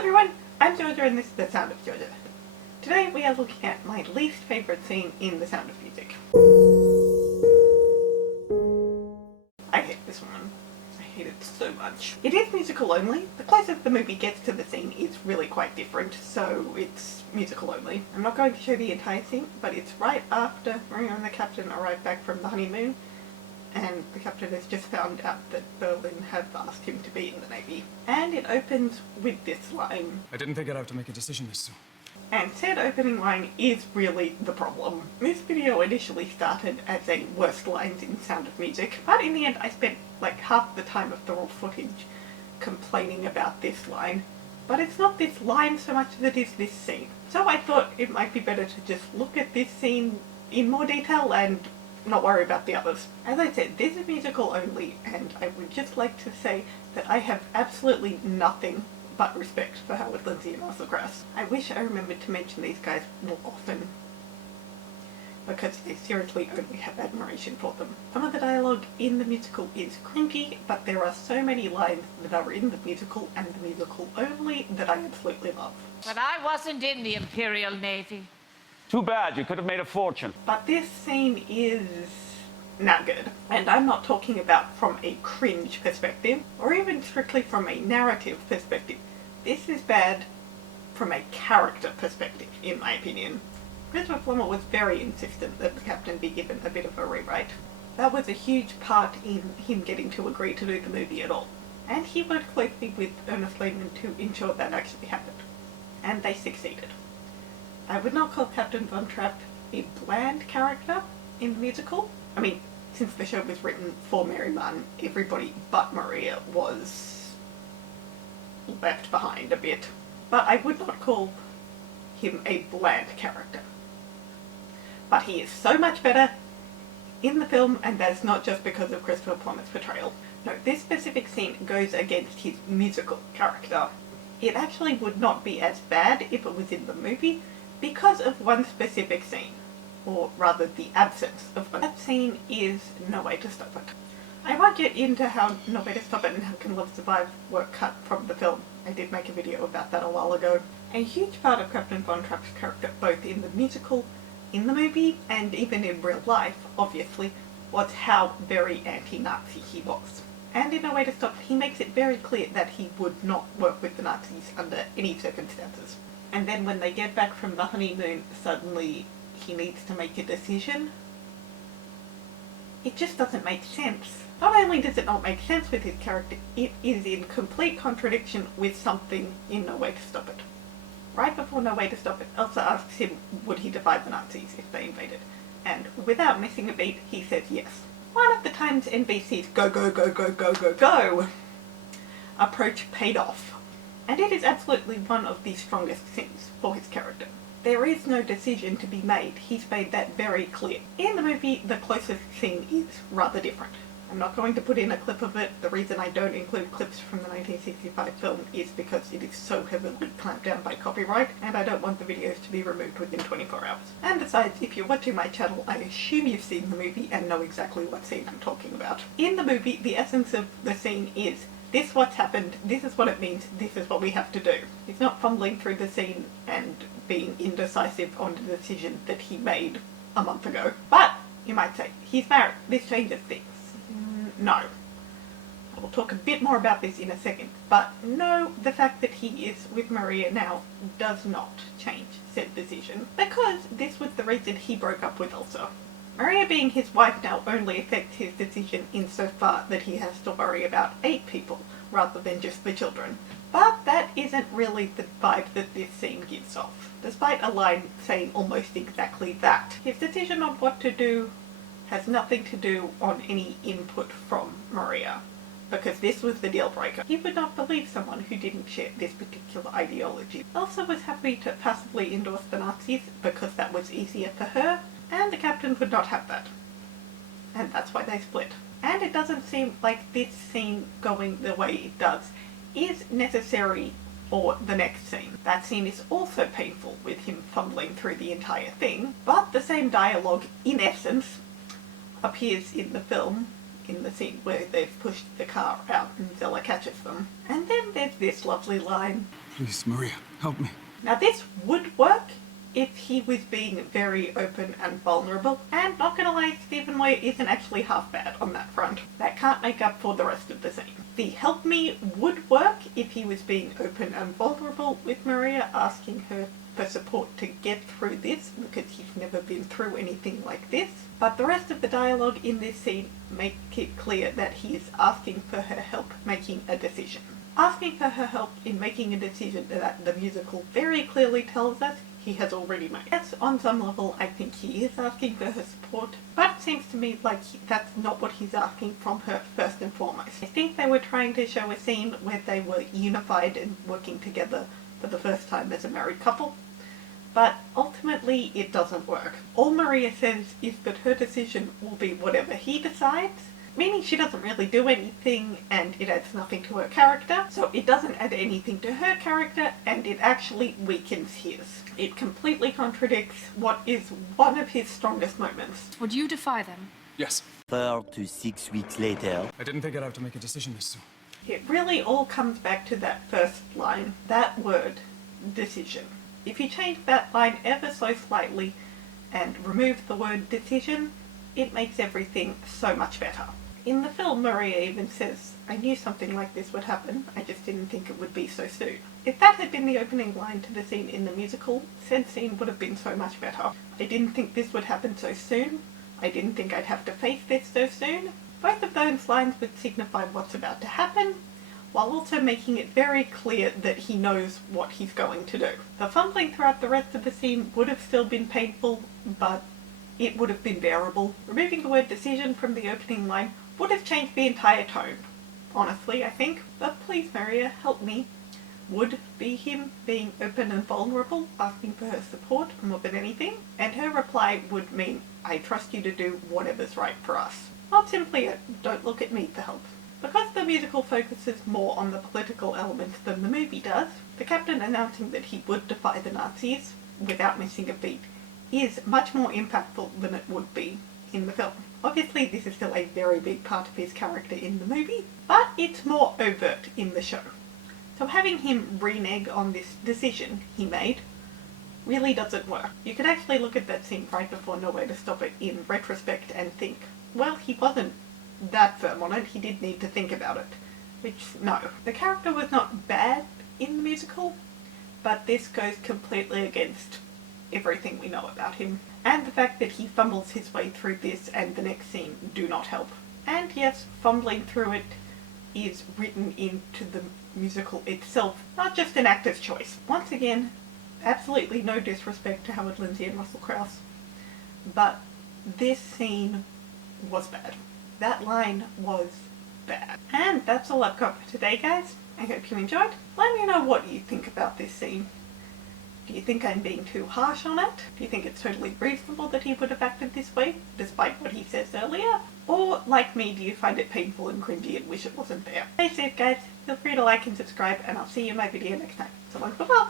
everyone, I'm Georgia and this is The Sound of Georgia. Today we are looking at my least favourite scene in The Sound of Music. I hate this one. I hate it so much. It is musical only. The closest the movie gets to the scene is really quite different, so it's musical only. I'm not going to show the entire scene, but it's right after Maria and the captain arrive back from the honeymoon, and the captain has just found out that Berlin have asked him to be in the Navy. And it opens with this line. I didn't think I'd have to make a decision this soon. And said opening line is really the problem. This video initially started as a worst lines in Sound of Music, but in the end I spent like half the time of the raw footage complaining about this line. But it's not this line so much as it is this scene. So I thought it might be better to just look at this scene in more detail and not worry about the others. As I said, this is musical only, and I would just like to say that I have absolutely nothing but respect for Howard Lindsay and Messrs Crouse. I wish I remembered to mention these guys more often, because I seriously only have admiration for them. Some of the dialogue in the musical is cringy, but there are so many lines that are in the musical and the musical only that I absolutely love. But I wasn't in the Imperial Navy. Too bad, you could have made a fortune. But this scene is not good. And I'm not talking about from a cringe perspective, or even strictly from a narrative perspective. This is bad from a character perspective, in my opinion. Christopher Plummer was very insistent that the captain be given a bit of a rewrite. That was a huge part in him getting to agree to do the movie at all. And he worked closely with Ernest Lehman to ensure that actually happened. And they succeeded. I would not call Captain Von Trapp a bland character in the musical. I mean, since the show was written for Mary Martin, everybody but Maria was left behind a bit. But I would not call him a bland character. But he is so much better in the film, and that's not just because of Christopher Plummer's portrayal. No, this specific scene goes against his musical character. It actually would not be as bad if it was in the movie, because of one specific scene, or rather the absence of one. That scene is No Way to Stop It. I won't get into how No Way to Stop It and How Can Love Survive were cut from the film. I did make a video about that a while ago. A huge part of Captain Von Trapp's character, both in the musical, in the movie, and even in real life, obviously, was how very anti-Nazi he was. And in No Way to Stop It, he makes it very clear that he would not work with the Nazis under any circumstances. And then when they get back from the honeymoon, suddenly he needs to make a decision. It just doesn't make sense. Not only does it not make sense with his character, it is in complete contradiction with something in No Way to Stop It. Right before No Way to Stop It, Elsa asks him would he defy the Nazis if they invaded. And without missing a beat, he says yes. One of the times NBC's go, go, go, go, go, go, go approach paid off. And it is absolutely one of the strongest scenes for his character. There is no decision to be made. He's made that very clear. In the movie, the closest scene is rather different. I'm not going to put in a clip of it. The reason I don't include clips from the 1965 film is because it is so heavily clamped down by copyright, and I don't want the videos to be removed within 24 hours. And besides, if you're watching my channel, I assume you've seen the movie and know exactly what scene I'm talking about. In the movie, the essence of the scene is this what's happened, this is what it means, this is what we have to do. He's not fumbling through the scene and being indecisive on the decision that he made a month ago. But, you might say, he's married, this changes things. No. I will talk a bit more about this in a second, but no, the fact that he is with Maria now does not change said decision, because this was the reason he broke up with Elsa. Maria being his wife now only affects his decision insofar that he has to worry about 8 people rather than just the children. But that isn't really the vibe that this scene gives off, despite a line saying almost exactly that. His decision on what to do has nothing to do on any input from Maria, because this was the deal breaker. He would not believe someone who didn't share this particular ideology. Elsa was happy to passively endorse the Nazis because that was easier for her, and the captain would not have that. And that's why they split. And it doesn't seem like this scene going the way it does is necessary for the next scene. That scene is also painful, with him fumbling through the entire thing, but the same dialogue, in essence, appears in the film in the scene where they've pushed the car out and Zella catches them. And then there's this lovely line. Please, Maria, help me. Now this would work if he was being very open and vulnerable, and not gonna lie, Stephen Moyer isn't actually half bad on that front. That can't make up for the rest of the scene. The help me would work if he was being open and vulnerable with Maria, asking her for support to get through this, because he's never been through anything like this. But the rest of the dialogue in this scene make it clear that he is asking for her help making a decision. Asking for her help in making a decision that the musical very clearly tells us he has already made. Yes, on some level I think he is asking for her support, but it seems to me like that's not what he's asking from her first and foremost. I think they were trying to show a scene where they were unified and working together for the first time as a married couple, but ultimately it doesn't work. All Maria says is that her decision will be whatever he decides, meaning she doesn't really do anything and it adds nothing to her character. So it doesn't add anything to her character and it actually weakens his. It completely contradicts what is one of his strongest moments. Would you defy them? Yes. 4 to 6 weeks later. I didn't think I'd have to make a decision this soon. It really all comes back to that first line, that word, decision. If you change that line ever so slightly and remove the word decision, it makes everything so much better. In the film, Maria even says, "I knew something like this would happen, I just didn't think it would be so soon." If that had been the opening line to the scene in the musical, said scene would have been so much better. I didn't think this would happen so soon. I didn't think I'd have to face this so soon. Both of those lines would signify what's about to happen, while also making it very clear that he knows what he's going to do. The fumbling throughout the rest of the scene would have still been painful, but it would have been bearable. Removing the word decision from the opening line would have changed the entire tone, honestly, I think. But please, Maria, help me would be him being open and vulnerable, asking for her support more than anything, and her reply would mean, "I trust you to do whatever's right for us." Not simply a "don't look at me for help." Because the musical focuses more on the political elements than the movie does, the captain announcing that he would defy the Nazis without missing a beat is much more impactful than it would be in the film. Obviously this is still a very big part of his character in the movie, but it's more overt in the show. So having him renege on this decision he made really doesn't work. You could actually look at that scene right before No Way to Stop It in retrospect and think, well, he wasn't that firm on it, he did need to think about it. Which, no. The character was not bad in the musical, but this goes completely against everything we know about him. And the fact that he fumbles his way through this and the next scene do not help. And yes, fumbling through it is written into the musical itself, not just an actor's choice. Once again, absolutely no disrespect to Howard Lindsay and Russell Crouse, but this scene was bad. That line was bad. And that's all I've got for today, guys. I hope you enjoyed. Let me know what you think about this scene. Do you think I'm being too harsh on it? Do you think it's totally reasonable that he would have acted this way, despite what he says earlier? Or, like me, do you find it painful and cringy and wish it wasn't there? Stay safe, guys. Feel free to like and subscribe, and I'll see you in my video next time. So long, bye-bye!